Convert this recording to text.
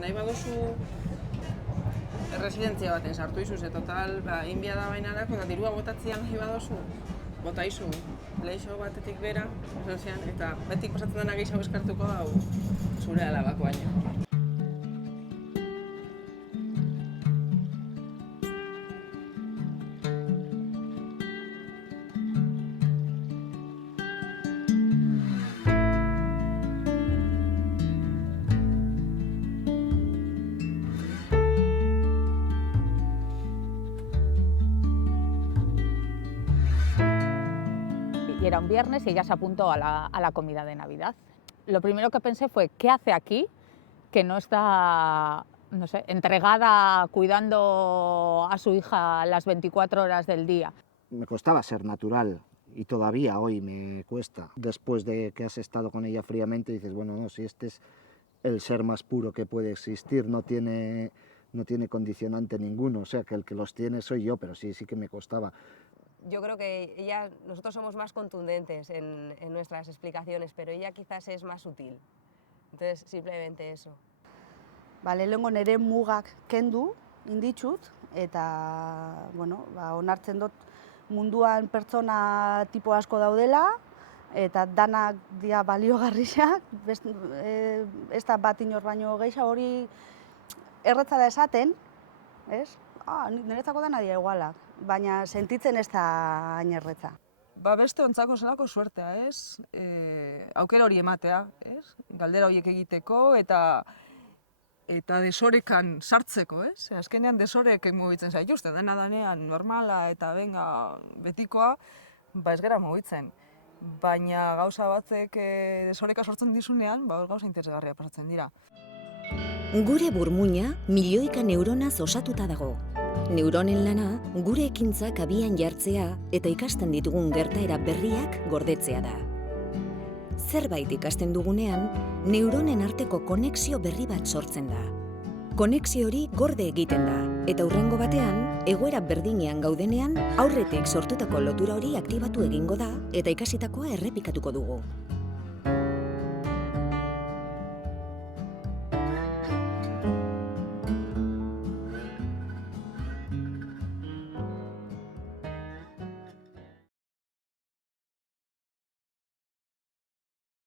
nahi baduzu residentzia baten sartu izuz, total, inbia da bainarako, eta dirua botatzean nahi baduzu, bota izu, leixo batetik bera, eta betik pasatzen dena gehiago eskartuko dau zure alabako baino. Y era un viernes y ella se apuntó a la comida de Navidad. Lo primero que pensé fue, ¿qué hace aquí que no está, no sé, entregada cuidando a su hija las 24 horas del día? Me costaba ser natural y todavía hoy me cuesta. Después de que has estado con ella fríamente dices, bueno, no, si este es el ser más puro que puede existir, no tiene condicionante ninguno, o sea que el que los tiene soy yo, pero sí que me costaba. Yo creo que nosotros somos más contundentes en nuestras explicaciones, pero ella quizás es más sutil. Entonces, simplemente eso. Lehenengo nire mugak kendu inditut, eta onartzen dut munduan pertsona tipo asko daudela, eta danak dira baliogarriak, ez da bat inor baino gehiago hori erretza da esaten, ez? Niretzako dena dira igualak, baina sentitzen ez da hain erretza. Beste ontzako zelako suertea, ez? Aukera hori ematea, ez? Galdera horiek egiteko eta desorekan sartzeko, ez? Azkenean desorek mugitzen zaituzte, dena danean normala eta betikoa, ez gara mugitzen. Baina gauza batzek desoreka sortzen dizunean, gauza interesgarria pasatzen dira. Gure burmuina milioika neuronaz osatuta dago. Neuronen lana gure ekintzak abian jartzea eta ikasten ditugun gertaera berriak gordetzea da. Zerbait ikasten dugunean, neuronen arteko konexio berri bat sortzen da. Konexio hori gorde egiten da, eta hurrengo batean, egoera berdinean gaudenean, aurretik sortutako lotura hori aktibatu egingo da eta ikasitakoa errepikatuko dugu.